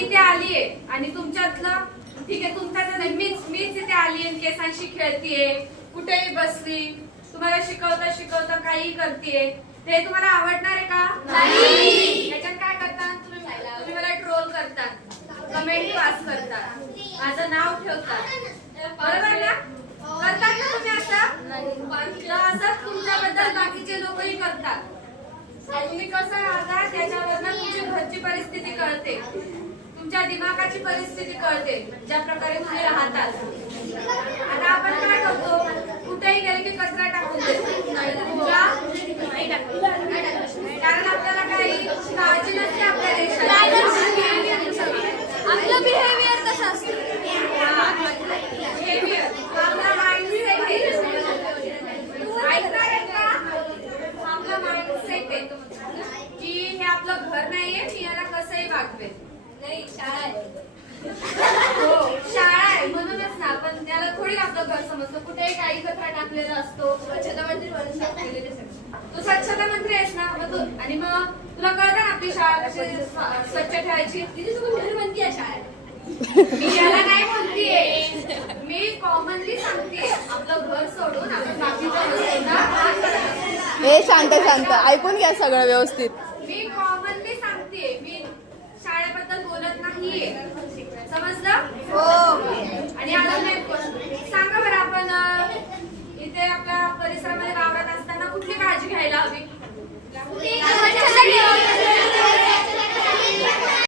इथे आलीये आणि तुमच्यातलं ठीक आहे तुमच्यातलं नाही मीच इथे आलीये केसांशी खेळतीये कुठेही बसली तुम्हाला शिकवता शिकवता काही करतेय ते तुम्हाला आवडणार आहे का नाही याच्यात काय करतात तुम्ही मला ट्रोल करतात कमेंट पास करतात माझं नाव ठेवतात बरोबर ना करतात ना तुम्ही असं तुमच्याबद्दल बाकीचे लोकही करतात तुम्ही कसं राहता त्याच्यावरनं तुमची घरची परिस्थिती कळते तुमच्या दिमागाची परिस्थिती कळते ज्या प्रकारे तुम्ही राहतात आता आपण काय करतो कुठेही गेले की कचरा टाकून देतो कारण आपल्याला काही काळजी नसते आपल्या देशात आपलं बिहेवियर कसं असतं आपला माइंडसेट ऐकणार आहे का आपला माइंडसेट आहे की हे आपलं घर नाहीये मी याला कसंही वागवेल नाही शाळा आहे हो शाळा आहे म्हणूनच ना आपण त्याला थोडी आपलं घर समजतो कुठेही काही कचरा टाकलेला असतो स्वच्छता मंत्री म्हणून सांगितलेले ते सगळं. तू स्वच्छता मंत्री आहेस ना मग तू आणि मग तुला कळतं ना आपली शाळा कशी स्वच्छ ठेवायची तिथे तुम्ही घर म्हणती आहे शाळेत मी याला नाही म्हणतीये मी कॉमनली सांगतेय आपलं घर सोडून आपण बाकीचं हे शांत शांत ऐकून घ्या सगळं व्यवस्थित.